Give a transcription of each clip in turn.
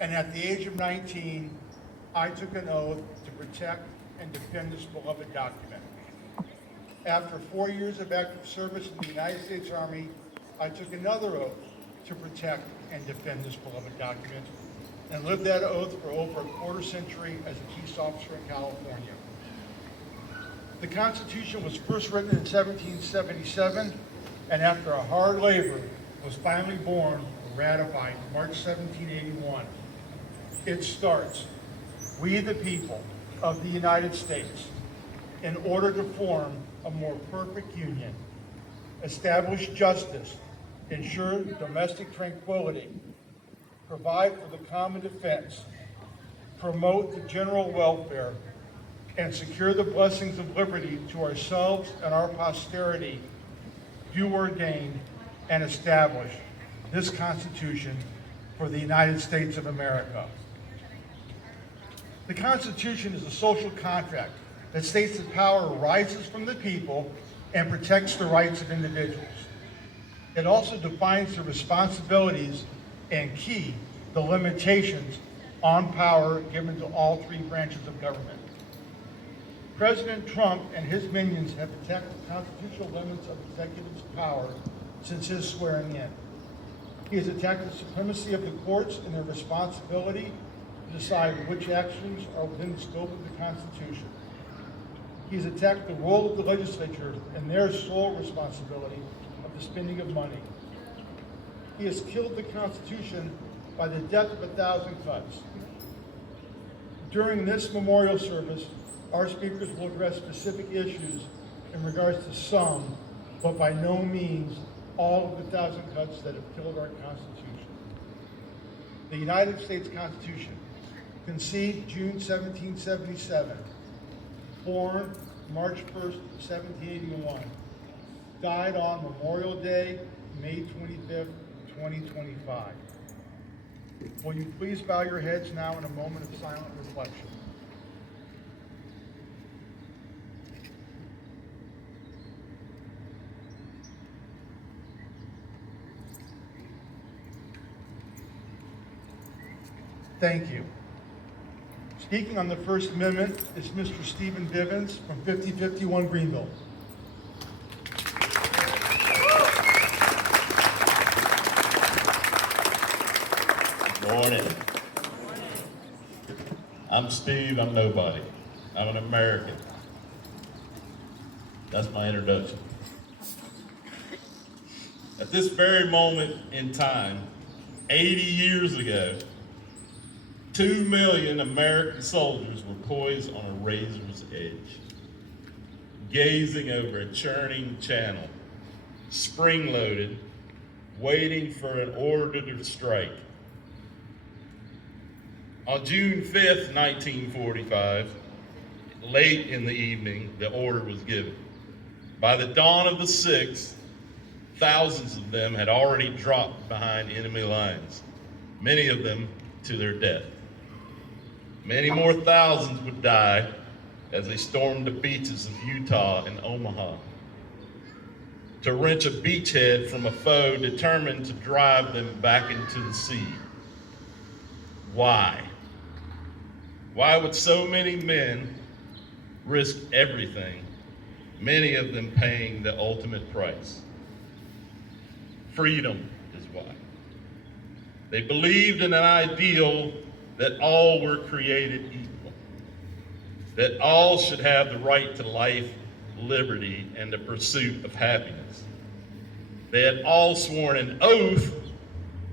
and at the age of 19, I took an oath to protect and defend this beloved document. After 4 years of active service in the United States Army, I took another oath to protect and defend this beloved document, and lived that oath for over a quarter century as a peace officer in California. The Constitution was first written in 1777, and after a hard labor, was finally born and ratified in March 1781. It starts, "We the people of the United States, in order to form a more perfect union, establish justice, ensure domestic tranquility, provide for the common defense, promote the general welfare, and secure the blessings of liberty to ourselves and our posterity, do ordain and establish this Constitution for the United States of America." The Constitution is a social contract that states that power arises from the people and protects the rights of individuals. It also defines the responsibilities and the limitations on power given to all three branches of government. President Trump and his minions have attacked the constitutional limits of executive power since his swearing in. He has attacked the supremacy of the courts and their responsibility to decide which actions are within the scope of the Constitution. He has attacked the role of the legislature and their sole responsibility of the spending of money. He has killed the Constitution by the death of 1,000 cuts. During this memorial service, our speakers will address specific issues in regards to some, but by no means all of the 1,000 cuts that have killed our Constitution. The United States Constitution, conceived June 1777, born March 1st, 1781, died on Memorial Day, May 25th, 2025. Will you please bow your heads now in a moment of silent reflection? Thank you. Speaking on the First Amendment is Mr. Stephen Bivens from 5051 Greenville. Good morning. I'm Steve, I'm nobody. I'm an American. That's my introduction. At this very moment in time, 80 years ago, 2 million American soldiers were poised on a razor's edge, gazing over a churning channel, spring-loaded, waiting for an order to strike. On June 5th, 1945, late in the evening, the order was given. By the dawn of the 6th, thousands of them had already dropped behind enemy lines, many of them to their death. Many more thousands would die as they stormed the beaches of Utah and Omaha to wrench a beachhead from a foe determined to drive them back into the sea. Why? Why would so many men risk everything, many of them paying the ultimate price? Freedom is why. They believed in an ideal that all were created equal, that all should have the right to life, liberty, and the pursuit of happiness. They had all sworn an oath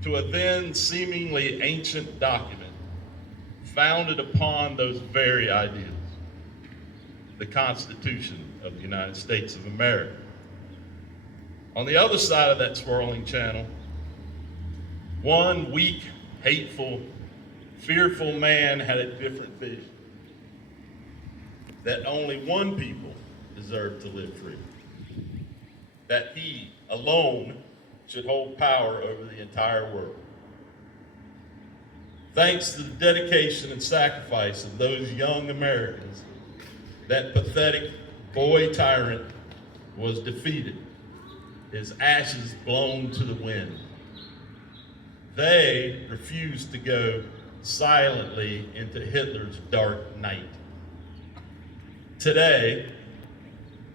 to a then seemingly ancient document founded upon those very ideals, the Constitution of the United States of America. On the other side of that swirling channel, one weak, hateful, fearful man had a different vision, that only one people deserved to live free, that he alone should hold power over the entire world. Thanks to the dedication and sacrifice of those young Americans, that pathetic boy tyrant was defeated, his ashes blown to the wind. They refused to go silently into Hitler's dark night. Today,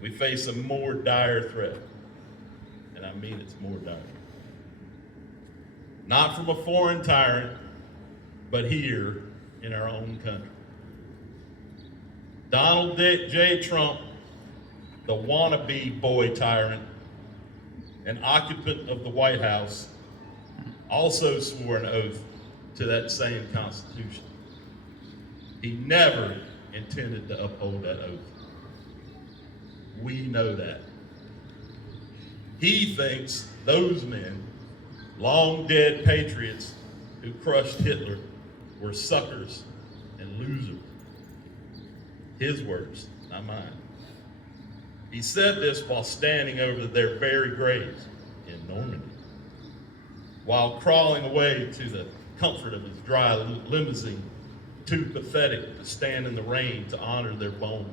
we face a more dire threat, and I mean it's more dire. Not from a foreign tyrant, but here in our own country. Donald J. Trump, the wannabe boy tyrant and occupant of the White House, also swore an oath to that same Constitution. He never intended to uphold that oath. We know that. He thinks those men, long dead patriots who crushed Hitler, were suckers and losers. His words, not mine. He said this while standing over their very graves in Normandy, while crawling away to the comfort of his dry limousine, too pathetic to stand in the rain to honor their bones.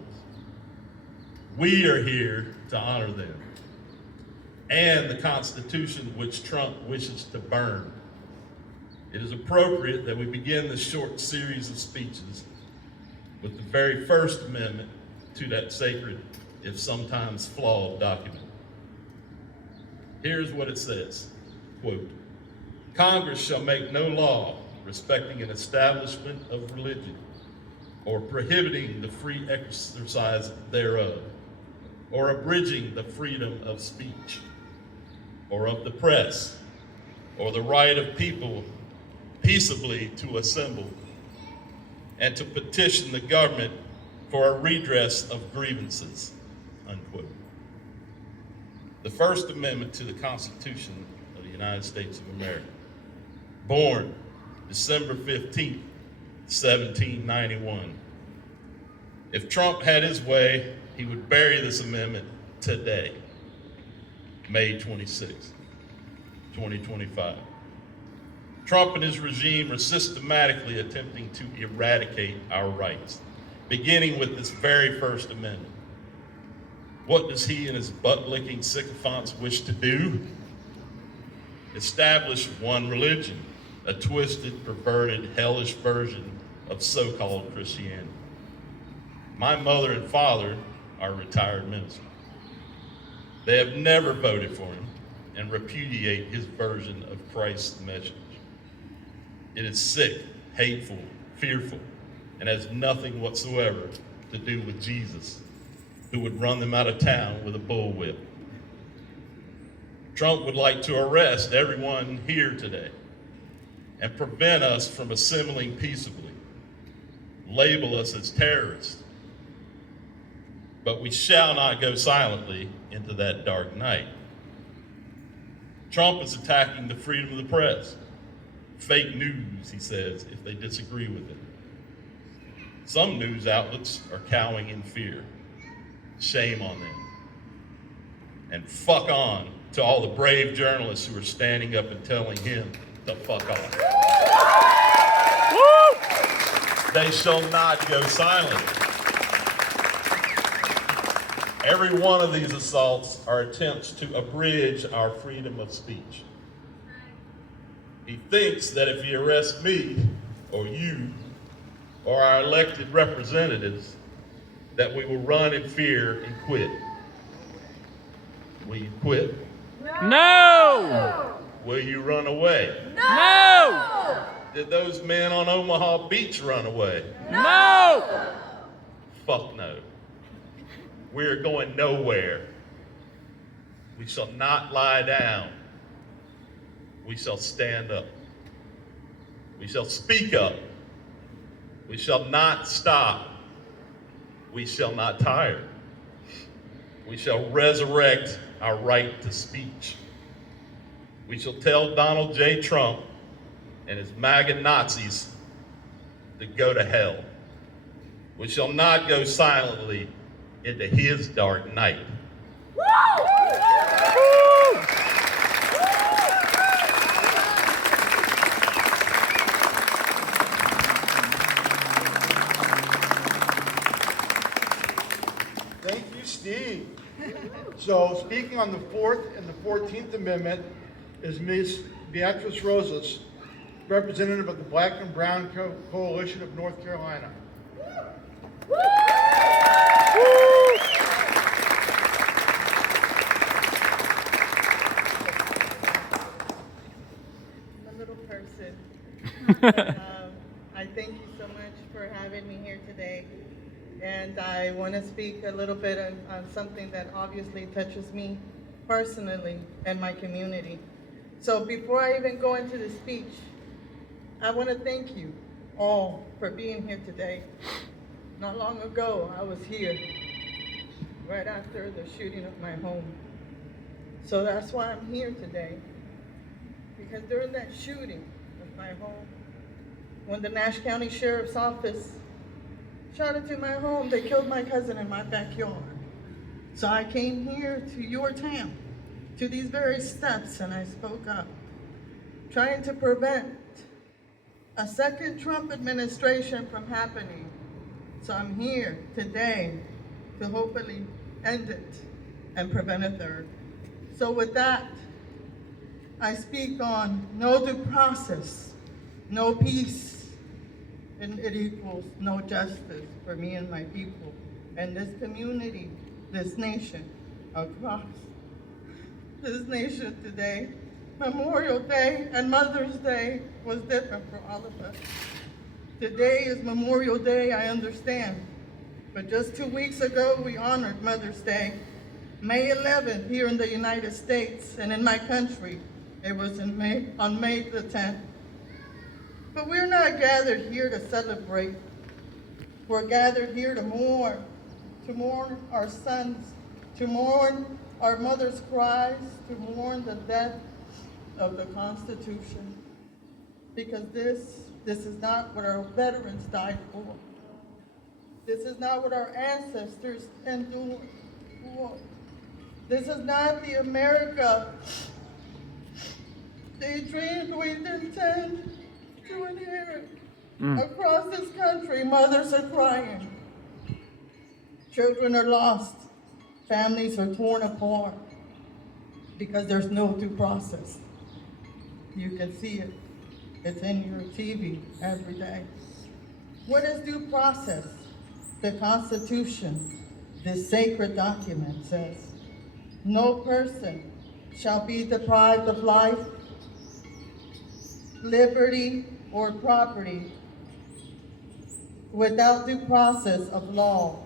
We are here to honor them and the Constitution which Trump wishes to burn. It is appropriate that we begin this short series of speeches with the very First Amendment to that sacred, if sometimes flawed, document. Here's what it says, quote, "Congress shall make no law respecting an establishment of religion or prohibiting the free exercise thereof, or abridging the freedom of speech, or of the press, or the right of people peaceably to assemble and to petition the government for a redress of grievances," unquote. The First Amendment to the Constitution of the United States of America, born December 15th, 1791. If Trump had his way, he would bury this amendment today, May 26, 2025. Trump and his regime are systematically attempting to eradicate our rights, beginning with this very First Amendment. What does he and his butt-licking sycophants wish to do? Establish one religion, a twisted, perverted, hellish version of so-called Christianity. My mother and father are retired ministers. They have never voted for him and repudiate his version of Christ's message. It is sick, hateful, fearful, and has nothing whatsoever to do with Jesus, who would run them out of town with a bullwhip. Trump would like to arrest everyone here today and prevent us from assembling peaceably, label us as terrorists. But we shall not go silently into that dark night. Trump is attacking the freedom of the press. Fake news, he says, if they disagree with it. Some news outlets are cowing in fear. Shame on them. And fuck on to all the brave journalists who are standing up and telling him to fuck off. Woo! They shall not go silent. Every one of these assaults are attempts to abridge our freedom of speech. He thinks that if he arrests me or you or our elected representatives, that we will run in fear and quit. Will you quit? No! Will you run away? No! Did those men on Omaha Beach run away? No! Fuck no. We are going nowhere. We shall not lie down. We shall stand up. We shall speak up. We shall not stop. We shall not tire. We shall resurrect our right to speech. We shall tell Donald J. Trump and his MAGA Nazis to go to hell. We shall not go silently into his dark night. Thank you, Steve. So speaking on the 4th and the 14th Amendment is Ms. Beatrice Rosas. representative of the Black and Brown Coalition of North Carolina. I'm a little person. But, I thank you so much for having me here today. And I want to speak a little bit on something that obviously touches me personally and my community. So before I even go into the speech, I want to thank you all for being here today. Not long ago, I was here right after the shooting of my home. So that's why I'm here today. Because during that shooting of my home, when the Nash County Sheriff's Office shot into my home, they killed my cousin in my backyard. So I came here to your town, to these very steps, and I spoke up, trying to prevent a second Trump administration from happening. So I'm here today to hopefully end it and prevent a third. So with that, I speak on no due process, no peace, and it equals no justice for me and my people and this community, this nation, across this nation today. Memorial Day and Mother's Day was different for all of us. Today is Memorial Day, I understand. But just 2 weeks ago, we honored Mother's Day. May 11th here in the United States and in my country, it was on May the 10th. But we're not gathered here to celebrate. We're gathered here to mourn our sons, to mourn our mother's cries, to mourn the death of the Constitution. Because this is not what our veterans died for. This is not what our ancestors endured for. This is not the America they dreamed we intend to inherit. Across this country, mothers are crying. Children are lost. Families are torn apart because there's no due process. You can see it. It's in your TV every day. What is due process? The Constitution, this sacred document, says, no person shall be deprived of life, liberty, or property without due process of law.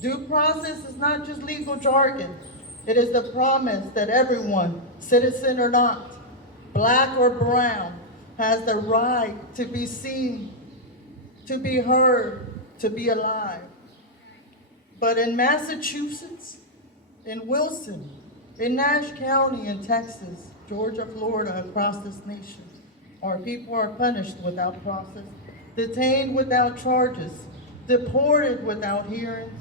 Due process is not just legal jargon. It is the promise that everyone, citizen or not, black or brown, has the right to be seen, to be heard, to be alive. But in Massachusetts, in Wilson, in Nash County, in Texas, Georgia, Florida, across this nation, our people are punished without process, detained without charges, deported without hearings,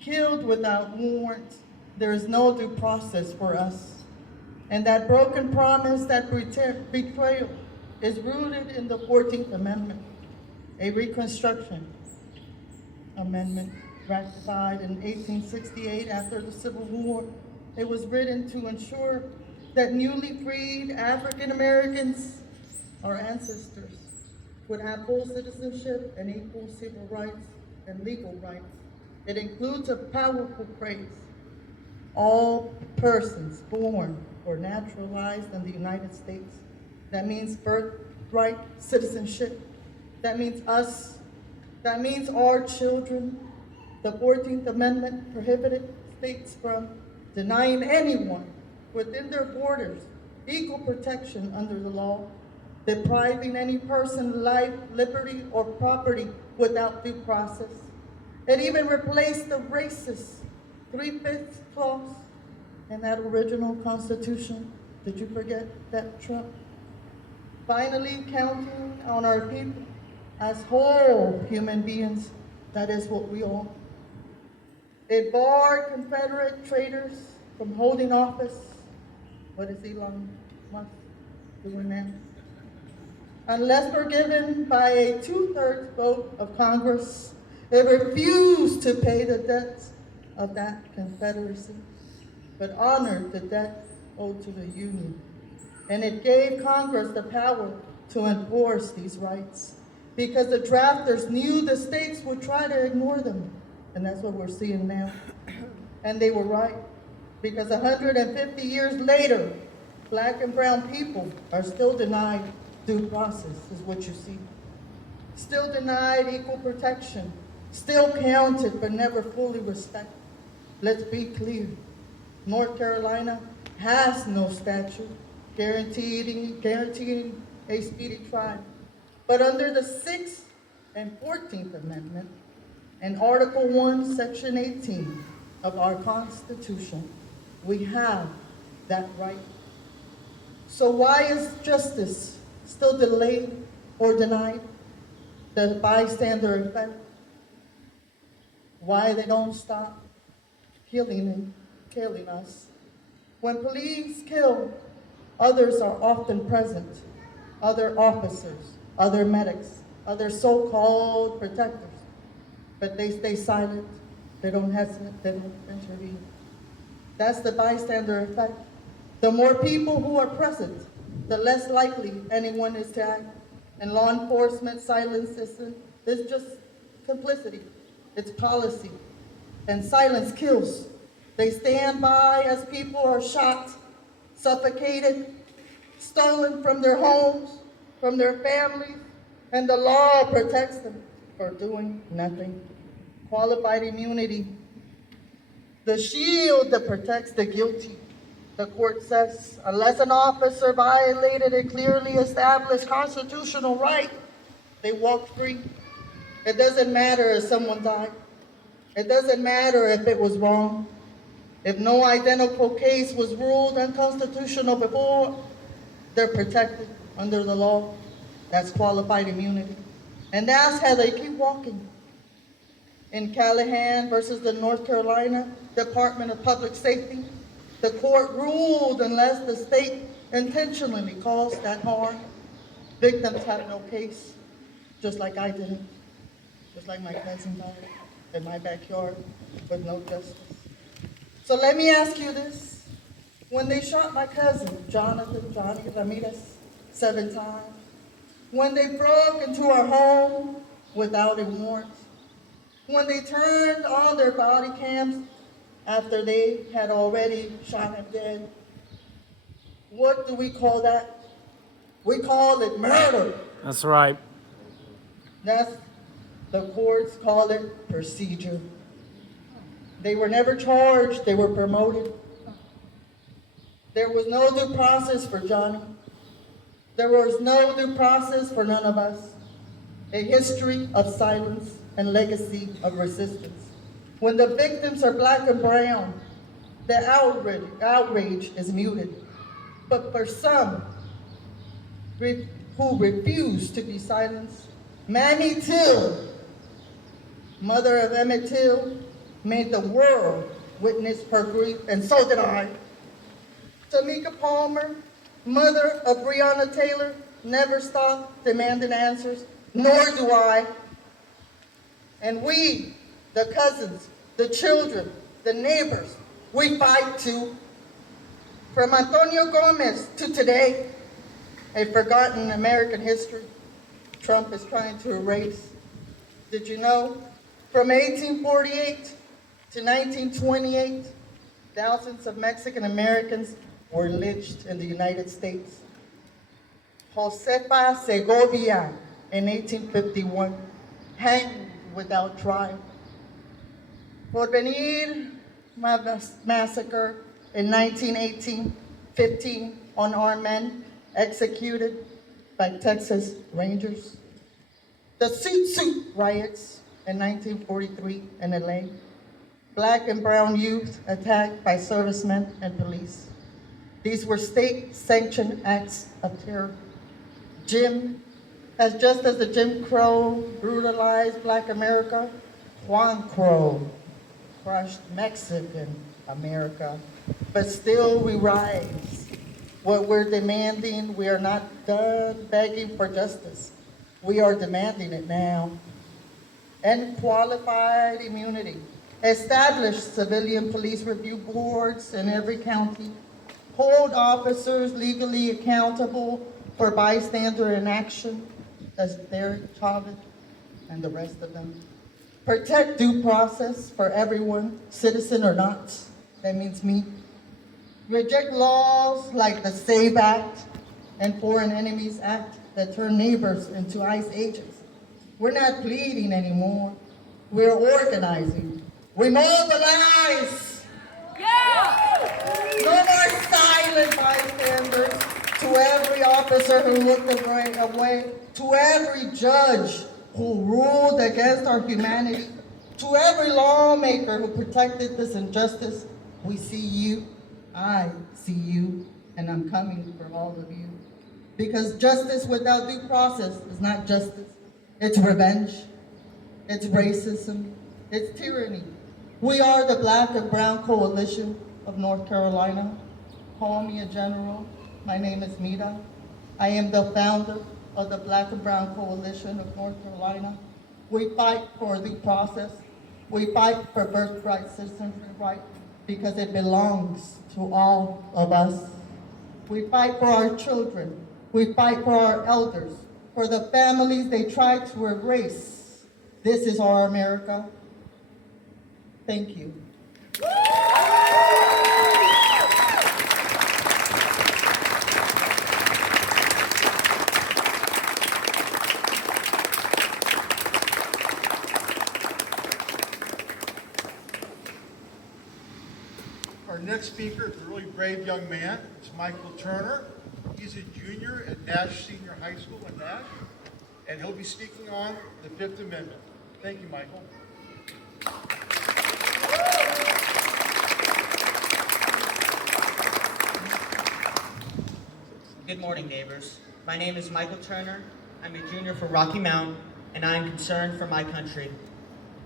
killed without warrants. There is no due process for us. And that broken promise, that betrayal, is rooted in the 14th Amendment, a Reconstruction Amendment ratified in 1868 after the Civil War. It was written to ensure that newly freed African Americans, our ancestors, would have full citizenship and equal civil rights and legal rights. It includes a powerful phrase: all persons born or naturalized in the United States. That means birthright citizenship. That means us. That means our children. The 14th Amendment prohibited states from denying anyone within their borders equal protection under the law, depriving any person life, liberty, or property without due process. It even replaced the racist 3/5 clause in that original Constitution. Did you forget that, Trump? Finally, counting on our people as whole human beings. That is what we are. It barred Confederate traitors from holding office. What is Elon Musk doing now? Unless forgiven by a 2/3 vote of Congress, it refused to pay the debts of that Confederacy, but honored the debt owed to the Union. And it gave Congress the power to enforce these rights because the drafters knew the states would try to ignore them. And that's what we're seeing now. And they were right, because 150 years later, Black and brown people are still denied due process, is what you see. Still denied equal protection, still counted but never fully respected. Let's be clear, North Carolina has no statute guaranteeing a speedy trial. But under the 6th and 14th Amendment and Article 1, Section 18 of our Constitution, we have that right. So why is justice still delayed or denied? The bystander effect. Why they don't stop killing us. When police kill, others are often present. Other officers, other medics, other so-called protectors. But they stay silent. They don't hesitate, they don't intervene. That's the bystander effect. The more people who are present, the less likely anyone is to act. And law enforcement silence is just complicity. It's policy. And silence kills. They stand by as people are shot, suffocated, stolen from their homes, from their families, and the law protects them for doing nothing. Qualified immunity, the shield that protects the guilty. The court says, unless an officer violated a clearly established constitutional right, they walk free. It doesn't matter if someone died. It doesn't matter if it was wrong. If no identical case was ruled unconstitutional before, they're protected under the law. That's qualified immunity. And that's how they keep walking. In Callahan versus the North Carolina Department of Public Safety, the court ruled unless the state intentionally caused that harm, victims have no case, just like I didn't, just like my cousin died in my backyard with no justice. So let me ask you this. When they shot my cousin, Johnny Ramirez, 7 times, when they broke into our home without a warrant, when they turned on their body cams after they had already shot him dead, what do we call that? We call it murder. That's right. The courts call it procedure. They were never charged, they were promoted. There was no due process for Johnny. There was no due process for none of us. A history of silence and legacy of resistance. When the victims are Black and brown, the outrage is muted. But for some who refuse to be silenced, Mamie Till, mother of Emmett Till, made the world witness her grief, and so did I. Tamika Palmer, mother of Breonna Taylor, never stopped demanding answers, nor do I. And we, the cousins, the children, the neighbors, we fight too. From Antonio Gomez to today, a forgotten American history Trump is trying to erase. Did you know? From 1848 to 1928, thousands of Mexican Americans were lynched in the United States. Josefa Segovia in 1851, hanged without trial. Porvenir massacre in 1918, 15 unarmed men executed by Texas Rangers. The Suit riots in 1943 in LA. Black and brown youth attacked by servicemen and police. These were state-sanctioned acts of terror. Just as the Jim Crow brutalized Black America, Juan Crow crushed Mexican America. But still we rise. What we're demanding, we are not done begging for justice. We are demanding it now. End qualified immunity. Establish civilian police review boards in every county. Hold officers legally accountable for bystander inaction, as Derek Chauvin and the rest of them. Protect due process for everyone, citizen or not. That means me. Reject laws like the SAVE Act and Foreign Enemies Act that turn neighbors into ICE agents. We're not pleading anymore. We're organizing. We mobilize. No more silent bystanders. To every officer who looked away, to every judge who ruled against our humanity, to every lawmaker who protected this injustice, we see you, I see you, and I'm coming for all of you. Because justice without due process is not justice. It's revenge, it's racism, it's tyranny. We are the Black and Brown Coalition of North Carolina. Call me a general. My name is Mita. I am the founder of the Black and Brown Coalition of North Carolina. We fight for due process. We fight for birthright citizenship right because it belongs to all of us. We fight for our children. We fight for our elders, for the families they try to erase. This is our America. Thank you. Our next speaker is a really brave young man. It's Michael Turner. He's a junior at Nash Senior High School in Nash, and he'll be speaking on the Fifth Amendment. Thank you, Michael. Good morning, neighbors. My name is Michael Turner. I'm a junior for Rocky Mount, and I am concerned for my country.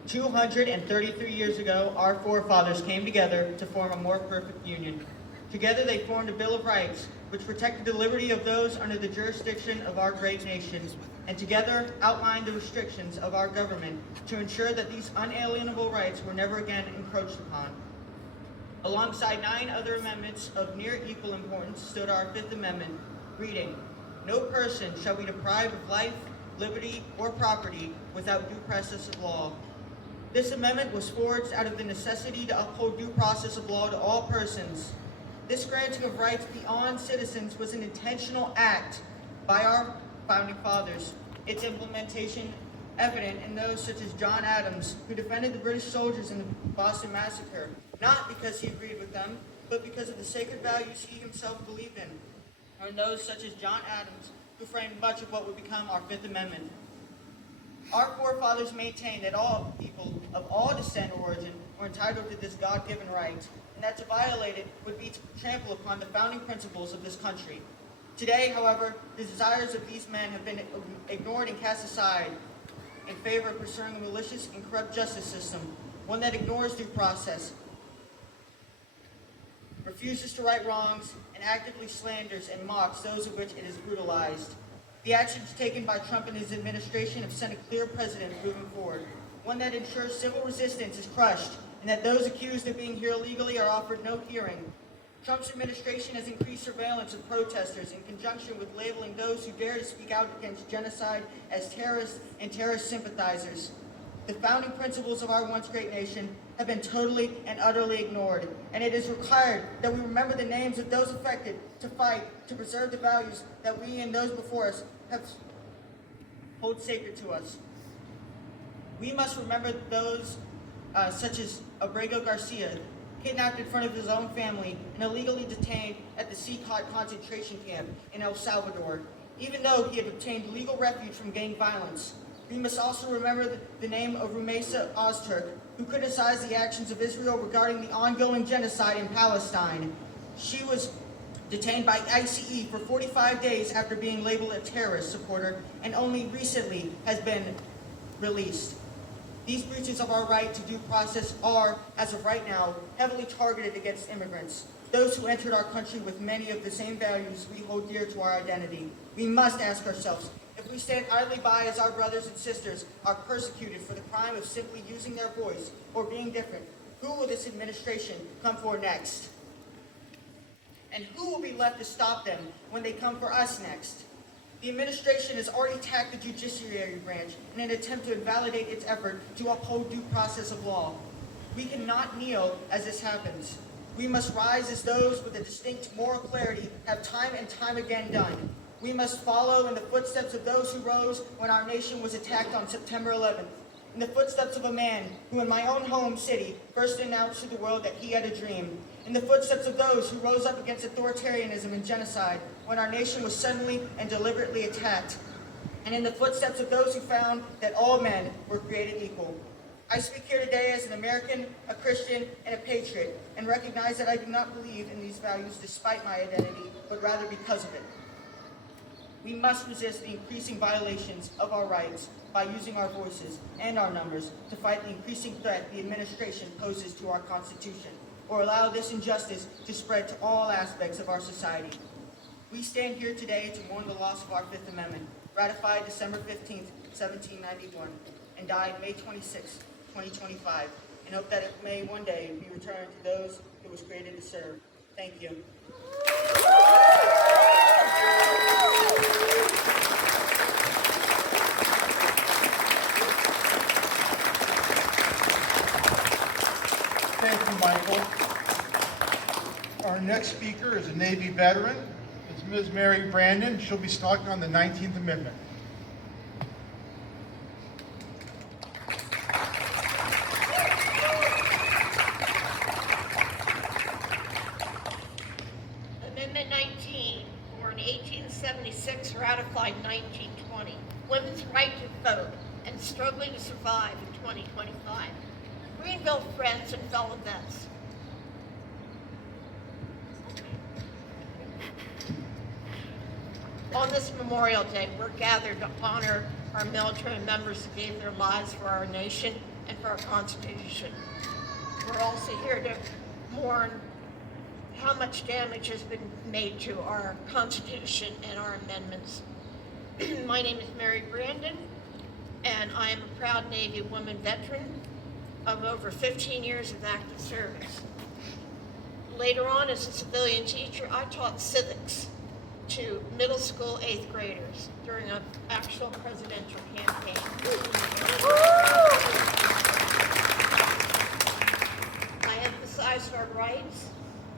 233 years ago, our forefathers came together to form a more perfect union. Together they formed a Bill of Rights, which protected the liberty of those under the jurisdiction of our great nation, and together outlined the restrictions of our government to ensure that these unalienable rights were never again encroached upon. Alongside 9 other amendments of near equal importance stood our Fifth Amendment, reading, "No person shall be deprived of life, liberty, or property without due process of law." This amendment was forged out of the necessity to uphold due process of law to all persons. This granting of rights beyond citizens was an intentional act by our founding fathers. Its implementation evident in those such as John Adams, who defended the British soldiers in the Boston Massacre, not because he agreed with them, but because of the sacred values he himself believed in, or in those such as John Adams, who framed much of what would become our Fifth Amendment. Our forefathers maintained that all people of all descent or origin were entitled to this God-given right, and that to violate it would be to trample upon the founding principles of this country. Today, however, the desires of these men have been ignored and cast aside in favor of pursuing a malicious and corrupt justice system, one that ignores due process, refuses to right wrongs, and actively slanders and mocks those of which it is brutalized. The actions taken by Trump and his administration have sent a clear precedent moving forward, one that ensures civil resistance is crushed and that those accused of being here illegally are offered no hearing. Trump's administration has increased surveillance of protesters in conjunction with labeling those who dare to speak out against genocide as terrorists and terrorist sympathizers. The founding principles of our once great nation have been totally and utterly ignored, and it is required that we remember the names of those affected to fight to preserve the values that we and those before us have hold sacred to us. We must remember those such as Abrego Garcia, kidnapped in front of his own family and illegally detained at the Seacot concentration camp in El Salvador, even though he had obtained legal refuge from gang violence. We must also remember the name of Rumeysa Ozturk, who criticized the actions of Israel regarding the ongoing genocide in Palestine. She was detained by ICE for 45 days after being labeled a terrorist supporter, and only recently has been released. These breaches of our right to due process are, as of right now, heavily targeted against immigrants, those who entered our country with many of the same values we hold dear to our identity. We must ask ourselves, if we stand idly by as our brothers and sisters are persecuted for the crime of simply using their voice or being different, who will this administration come for next? And who will be left to stop them when they come for us next? The administration has already attacked the judiciary branch in an attempt to invalidate its effort to uphold due process of law. We cannot kneel as this happens. We must rise as those with a distinct moral clarity have time and time again done. We must follow in the footsteps of those who rose when our nation was attacked on September 11th. In the footsteps of a man who in my own home city first announced to the world that he had a dream. In the footsteps of those who rose up against authoritarianism and genocide when our nation was suddenly and deliberately attacked. And in the footsteps of those who found that all men were created equal. I speak here today as an American, a Christian, and a patriot, and recognize that I do not believe in these values despite my identity, but rather because of it. We must resist the increasing violations of our rights by using our voices and our numbers to fight the increasing threat the administration poses to our Constitution, or allow this injustice to spread to all aspects of our society. We stand here today to mourn the loss of our Fifth Amendment, ratified December 15th, 1791, and died May 26, 2025, and hope that it may one day be returned to those it was created to serve. Thank you. Thank you, Michael. Our next speaker is a Navy veteran. It's Ms. Mary Brandon. She'll be talking on the 19th Amendment. Amendment 19, born 1876, ratified 1920. Women's right to vote and struggling to survive in 2025. Greenville friends and fellow vets. On this Memorial Day, we're gathered to honor our military members who gave their lives for our nation and for our Constitution. We're also here to mourn how much damage has been made to our Constitution and our amendments. My name is Mary Brandon, and I am a proud Navy woman veteran of over 15 years of active service. Later on, as a civilian teacher, I taught civics to middle school 8th graders during an actual presidential campaign. I emphasized our rights,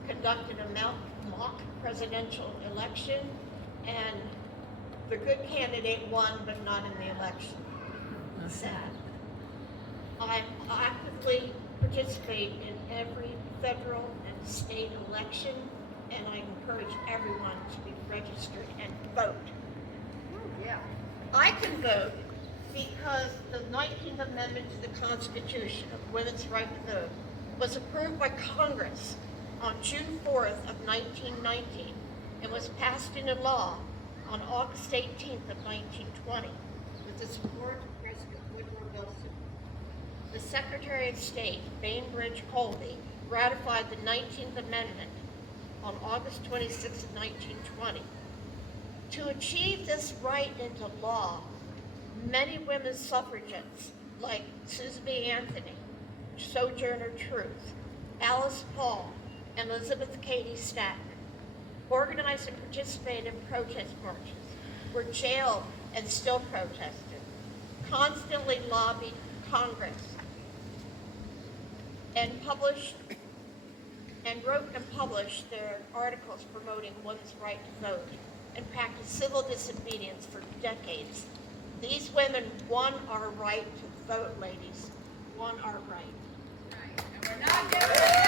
conducted a mock presidential election, and the good candidate won, but not in the election. Sad. I actively participate in every federal and state election, and I encourage everyone to be registered and vote. Yeah. I can vote because the 19th Amendment to the Constitution of women's right to vote was approved by Congress on June 4th of 1919 and was passed into law on August 18th of 1920 with the support of President Woodrow Wilson. The Secretary of State, Bainbridge Colby, ratified the 19th Amendment on August 26, 1920. To achieve this right into law, many women suffragettes like Susan B. Anthony, Sojourner Truth, Alice Paul, and Elizabeth Cady Stack organized and participated in protest marches, were jailed and still protested, constantly lobbied Congress, and wrote and published their articles promoting women's right to vote and practiced civil disobedience for decades. These women won our right to vote, ladies, won our right. And we're not giving it up.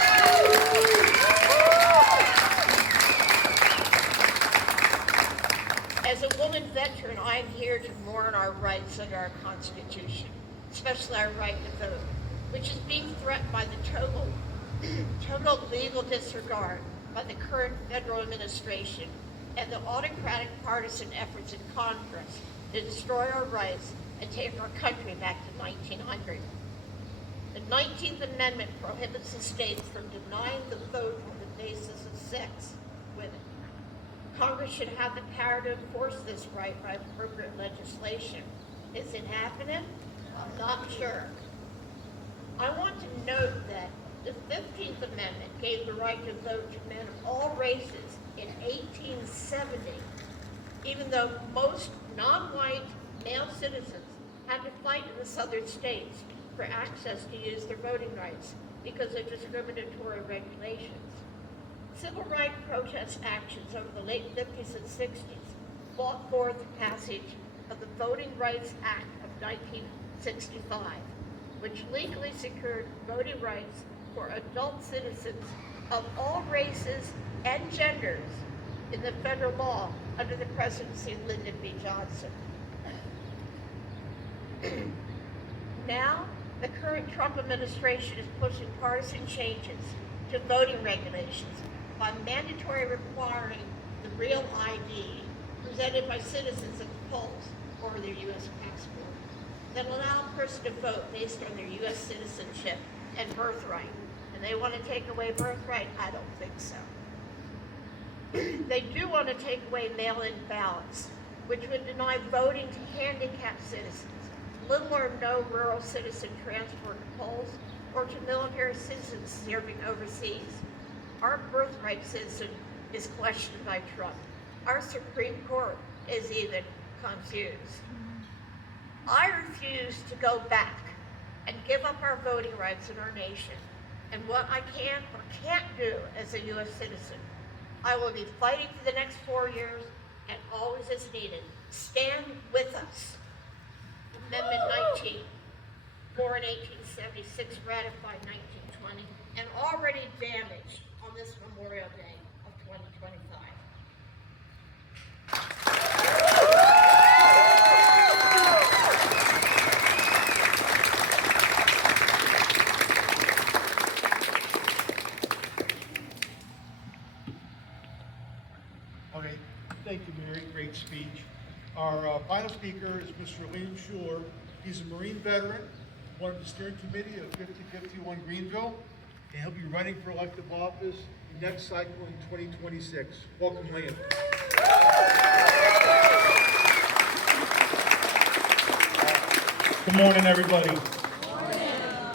As a woman veteran, I am here to mourn our rights under our Constitution, especially our right to vote, which is being threatened by the total legal disregard by the current federal administration and the autocratic partisan efforts in Congress to destroy our rights and take our country back to 1900. The 19th Amendment prohibits the states from denying the vote on the basis of sex, women. Congress should have the power to enforce this right by appropriate legislation. Is it happening? I'm not sure. I want to note that the 15th Amendment gave the right to vote to men of all races in 1870, even though most non-white male citizens had to fight in the southern states for access to use their voting rights because of discriminatory regulations. Civil rights protest actions over the late 50s and 60s brought forth the passage of the Voting Rights Act of 1965, which legally secured voting rights for adult citizens of all races and genders in the federal law under the presidency of Lyndon B. Johnson. Now, the current Trump administration is pushing partisan changes to voting regulations by mandatory requiring the real ID presented by citizens at the polls or their U.S. passport that allow a person to vote based on their U.S. citizenship and birthright. And they want to take away birthright? I don't think so. They do want to take away mail-in ballots, which would deny voting to handicapped citizens, little or no rural citizen transport to polls, or to military citizens serving overseas. Our birthright citizen is questioned by Trump. Our Supreme Court is even confused. I refuse to go back and give up our voting rights in our nation and what I can or can't do as a U.S. citizen. I will be fighting for the next 4 years and always as needed. Stand with us. Amendment 19, born 1876, ratified 1920, and already damaged on this Memorial Day of 2025. Okay, thank you, Mary. Great speech. Our final speaker is Mr. Liam Schuler. He's a Marine veteran, one of the steering committee of 5051 Greenville, and he'll be running for elective office the next cycle in 2026. Welcome, Liam. Good morning, everybody.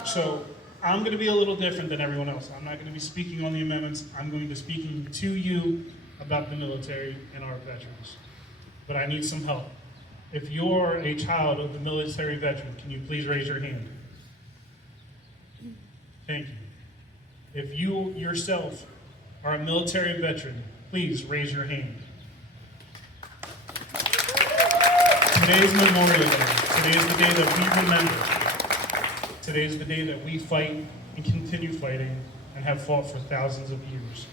So I'm going to be a little different than everyone else. I'm not going to be speaking on the amendments. I'm going to be speaking to you about the military and our veterans. But I need some help. If you're a child of the military veteran, can you please raise your hand? Thank you. If you yourself are a military veteran, please raise your hand. Today's Memorial Day. Today is the day that we remember. Today is the day that we fight and continue fighting and have fought for thousands of years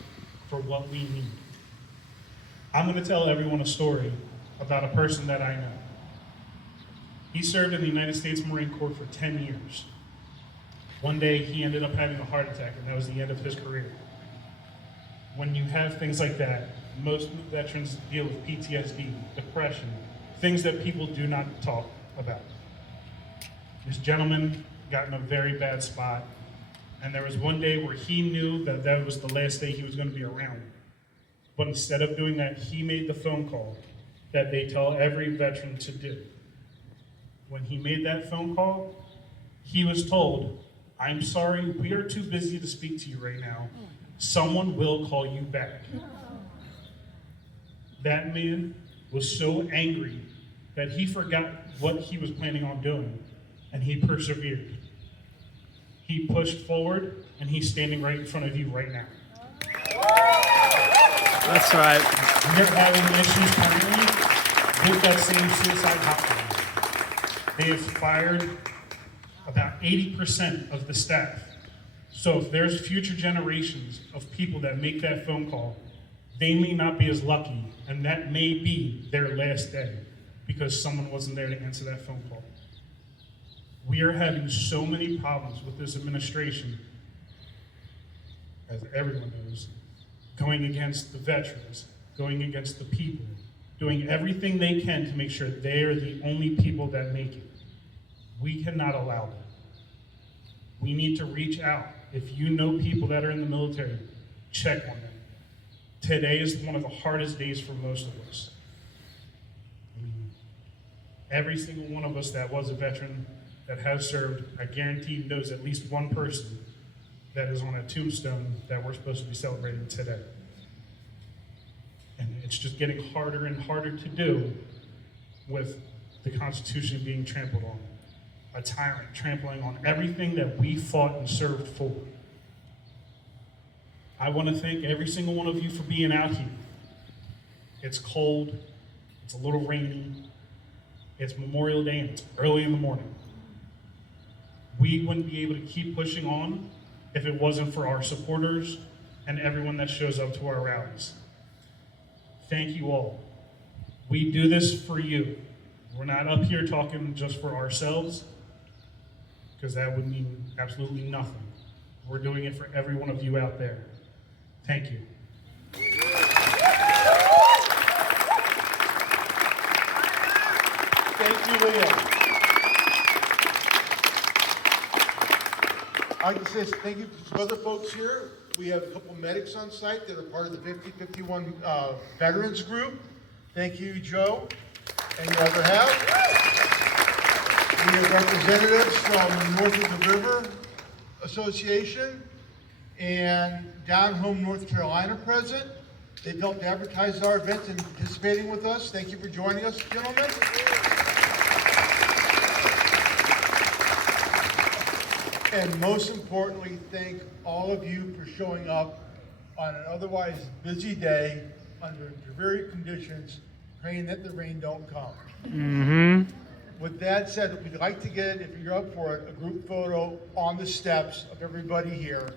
for what we need. I'm going to tell everyone a story about a person that I know. He served in the United States Marine Corps for 10 years. One day he ended up having a heart attack, and that was the end of his career. When you have things like that, most veterans deal with PTSD, depression, things that people do not talk about. This gentleman got in a very bad spot, and there was one day where he knew that that was the last day he was going to be around. But instead of doing that, he made the phone call that they tell every veteran to do. When he made that phone call, he was told, "I'm sorry, we are too busy to speak to you right now. Someone will call you back." That man was so angry that he forgot what he was planning on doing, and he persevered. He pushed forward, and he's standing right in front of you right now. That's right. We're having issues currently with that same suicide hotline. They have fired about 80% of the staff. So if there's future generations of people that make that phone call, they may not be as lucky, and that may be their last day because someone wasn't there to answer that phone call. We are having so many problems with this administration, as everyone knows, going against the veterans, going against the people, doing everything they can to make sure they are the only people that make it. We cannot allow that. We need to reach out. If you know people that are in the military, check on them. Today is one of the hardest days for most of us. Every single one of us that was a veteran that has served, I guarantee knows at least one person that is on a tombstone that we're supposed to be celebrating today. And it's just getting harder and harder to do with the Constitution being trampled on. A tyrant trampling on everything that we fought and served for. I want to thank every single one of you for being out here. It's cold, it's a little rainy, it's Memorial Day, and it's early in the morning. We wouldn't be able to keep pushing on if it wasn't for our supporters and everyone that shows up to our rallies. Thank you all. We do this for you. We're not up here talking just for ourselves, because that would mean absolutely nothing. We're doing it for every one of you out there. Thank you. Thank you, Liam. I'd like to say thank you to other folks here. We have a couple medics on site that are part of the 5051 Veterans Group. Thank you, Joe, and your other half. We have representatives from North of the River Association and Down Home, North Carolina present. They've helped advertise our event and participating with us. Thank you for joining us, gentlemen. And most importantly, thank all of you for showing up on an otherwise busy day under dreary conditions, praying that the rain don't come. With that said, we'd like to get, if you're up for it, a group photo on the steps of everybody here.